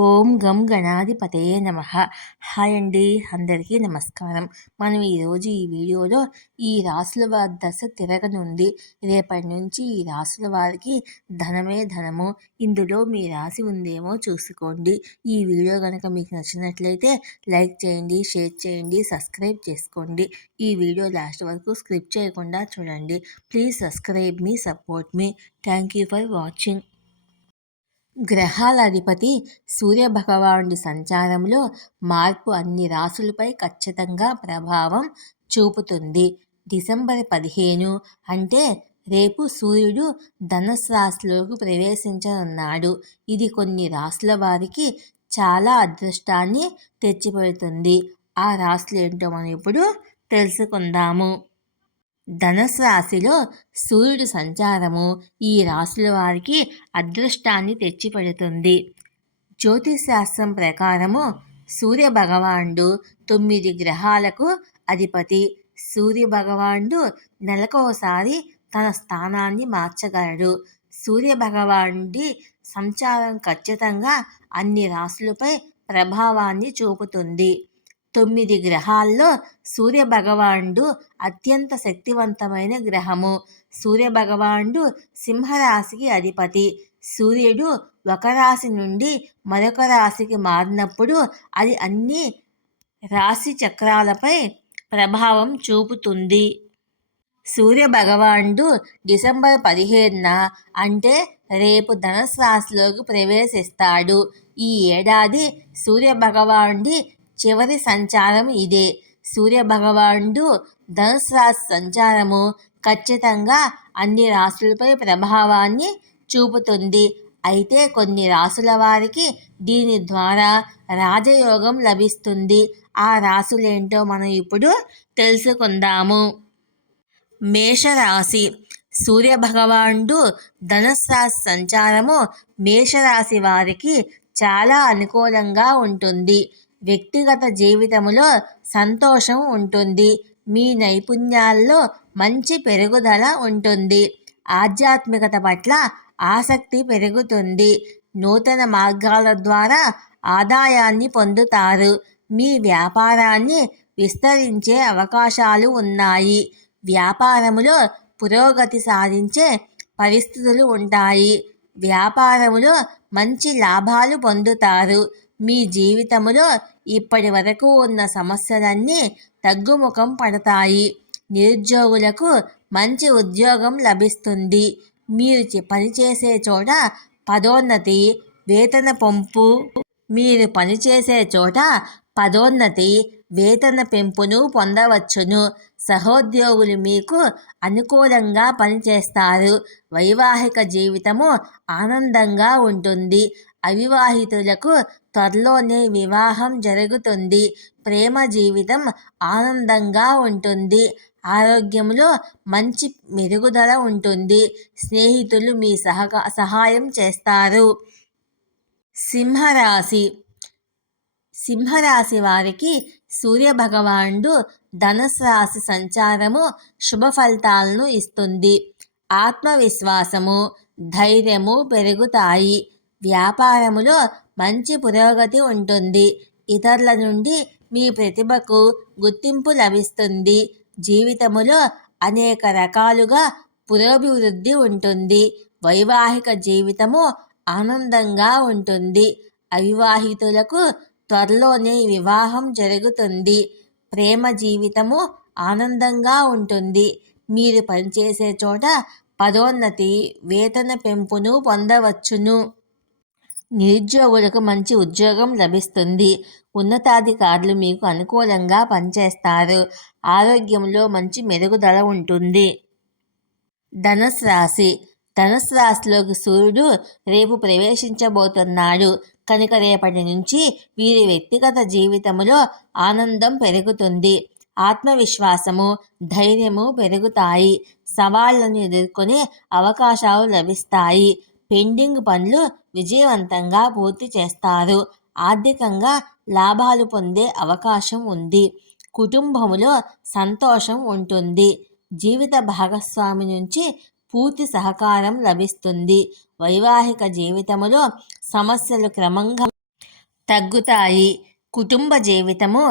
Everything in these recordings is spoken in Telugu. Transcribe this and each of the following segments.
ఓం గం గణాధిపతయే నమ. హాయ్ అండి అందరికీ నమస్కారం. మనం ఈరోజు ఈ వీడియోలో ఈ రాసుల వారి దశ తిరగనుంది రేపటి నుంచి ఈ రాసుల వారికి ధనమే ధనము. ఇందులో మీ రాసి ఉందేమో చూసుకోండి. ఈ వీడియో కనుక మీకు నచ్చినట్లయితే లైక్ చేయండి షేర్ చేయండి సబ్స్క్రైబ్ చేసుకోండి. ఈ వీడియో లాస్ట్ వరకు స్క్రిప్ట్ చేయకుండా చూడండి. ప్లీజ్ సబ్స్క్రైబ్ మీ support me. Thank you for watching. గ్రహాల అధిపతి సూర్యభగవానుడి సంచారంలో మార్పు అన్ని రాసులపై ఖచ్చితంగా ప్రభావం చూపుతుంది. డిసెంబర్ పదిహేను అంటే రేపు సూర్యుడు ధనుసు రాశిలోకి ప్రవేశించనున్నాడు. ఇది కొన్ని రాసుల వారికి చాలా అదృష్టాన్ని తెచ్చిపెడుతుంది. ఆ రాశులు ఏంటో మనం ఇప్పుడు తెలుసుకుందాము. ధనుసు రాశిలో సూర్యుడు సంచారము ఈ రాశుల వారికి అదృష్టాన్ని తెచ్చిపెడుతుంది. శాస్త్రం ప్రకారము సూర్య భగవానుడు తొమ్మిది గ్రహాలకు అధిపతి. సూర్య భగవానుడు నెలకోసారి తన స్థానాన్ని మార్చగలడు. సూర్య భగవానుడి సంచారం ఖచ్చితంగా అన్ని రాశులపై ప్రభావాన్ని చూపుతుంది. తొమ్మిది గ్రహాల్లో సూర్య భగవానుడు అత్యంత శక్తివంతమైన గ్రహము. సూర్య భగవానుడు సింహరాశికి అధిపతి. సూర్యుడు ఒక రాశి నుండి మరొక రాశికి మారినప్పుడు అది అన్ని రాశి చక్రాలపై ప్రభావం చూపుతుంది. సూర్య భగవానుడు డిసెంబర్ పదిహేనున అంటే రేపు ధనుసు రాశిలోకి ప్రవేశిస్తాడు. ఈ ఏడాది సూర్య భగవానుడి చివరి సంచారం ఇదే. సూర్యభగవానుడు ధనుసు రాశి సంచారము ఖచ్చితంగా అన్ని రాశులపై ప్రభావాన్ని చూపుతుంది. అయితే కొన్ని రాసుల వారికి దీని ద్వారా రాజయోగం లభిస్తుంది. ఆ రాసులేంటో మనం ఇప్పుడు తెలుసుకుందాము. మేషరాశి సూర్యభగవానుడు ధనుసు రాశి సంచారము మేషరాశి వారికి చాలా అనుకూలంగా ఉంటుంది. వ్యక్తిగత జీవితంలో సంతోషం ఉంటుంది. మీ నైపుణ్యాల్లో మంచి పెరుగుదల ఉంటుంది. ఆధ్యాత్మికత పట్ల ఆసక్తి పెరుగుతుంది. నూతన మార్గాల ద్వారా ఆదాయాన్ని పొందుతారు. మీ వ్యాపారాన్ని విస్తరించే అవకాశాలు ఉన్నాయి. వ్యాపారములో పురోగతి సాధించే పరిస్థితులు ఉంటాయి. వ్యాపారములో మంచి లాభాలు పొందుతారు. మీ జీవితంలో ఇప్పటి వరకు ఉన్న సమస్యలన్నీ తగ్గుముఖం పడతాయి. నిరుద్యోగులకు మంచి ఉద్యోగం లభిస్తుంది. మీరు పనిచేసే చోట పదోన్నతి వేతన పంపు. మీరు పనిచేసే చోట పదోన్నతి వేతన పెంపును పొందవచ్చును. సహోద్యోగులు మీకు అనుకూలంగా పనిచేస్తారు వైవాహిక జీవితము ఆనందంగా ఉంటుంది. అవివాహితులకు త్వరలోనే వివాహం జరుగుతుంది. ప్రేమ జీవితం ఆనందంగా ఉంటుంది. ఆరోగ్యంలో మంచి మెరుగుదల ఉంటుంది. స్నేహితులు మీ సహక సహాయం చేస్తారు. సింహరాశి. సింహరాశి వారికి సూర్యభగవానుడు ధనుసు రాశి సంచారము శుభ ఫలితాలను ఇస్తుంది. ఆత్మవిశ్వాసము ధైర్యము పెరుగుతాయి. వ్యాపారములో మంచి పురోగతి ఉంటుంది. ఇతరుల నుండి మీ ప్రతిభకు గుర్తింపు లభిస్తుంది. జీవితములో అనేక రకాలుగా పురోభివృద్ధి ఉంటుంది. వైవాహిక జీవితము ఆనందంగా ఉంటుంది. అవివాహితులకు త్వరలోనే వివాహం జరుగుతుంది. ప్రేమ జీవితము ఆనందంగా ఉంటుంది. మీరు పనిచేసే చోట పదోన్నతి వేతన పెంపును పొందవచ్చును. నిరుద్యోగులకు మంచి ఉద్యోగం లభిస్తుంది. ఉన్నతాధికారులు మీకు అనుకూలంగా పనిచేస్తారు. ఆరోగ్యంలో మంచి మెరుగుదల ఉంటుంది. ధనుసు రాశి. ధనుసు రాశిలోకి సూర్యుడు రేపు ప్రవేశించబోతున్నాడు. కనుక రేపటి నుంచి వీరి వ్యక్తిగత జీవితంలో ఆనందం పెరుగుతుంది. ఆత్మవిశ్వాసము ధైర్యము పెరుగుతాయి. సవాళ్ళను ఎదుర్కొనే అవకాశాలు లభిస్తాయి. పెండింగ్ పనులు విజయవంతంగా పూర్తి చేస్తారు. ఆర్థికంగా లాభాలు పొందే అవకాశం ఉంది. కుటుంబంలో సంతోషం ఉంటుంది. జీవిత భాగస్వామి నుంచి పూర్తి సహకారం లభిస్తుంది. వైవాహిక జీవితంలో సమస్యలు క్రమంగా తగ్గుతాయి. కుటుంబ జీవితము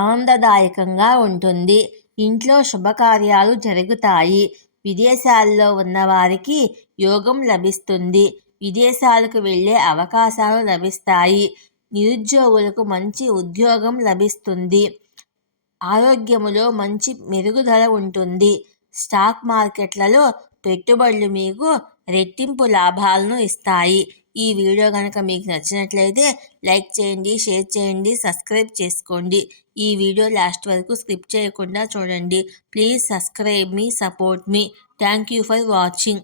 ఆనందదాయకంగా ఉంటుంది. ఇంట్లో శుభకార్యాలు జరుగుతాయి. విదేశాల్లో ఉన్నవారికి యోగం లభిస్తుంది. విదేశాలకు వెళ్ళే అవకాశాలు లభిస్తాయి. నిరుద్యోగులకు మంచి ఉద్యోగం లభిస్తుంది. ఆరోగ్యములో మంచి మెరుగుదల ఉంటుంది. స్టాక్ మార్కెట్లలో పెట్టుబడులు మీకు రెట్టింపు లాభాలను ఇస్తాయి. ఈ వీడియో కనుక మీకు నచ్చినట్లయితే లైక్ చేయండి షేర్ చేయండి సబ్స్క్రైబ్ చేసుకోండి. ఈ వీడియో లాస్ట్ వరకు స్కిప్ చేయకుండా చూడండి. ప్లీజ్ సబ్స్క్రైబ్ మీ support me. Thank you for watching.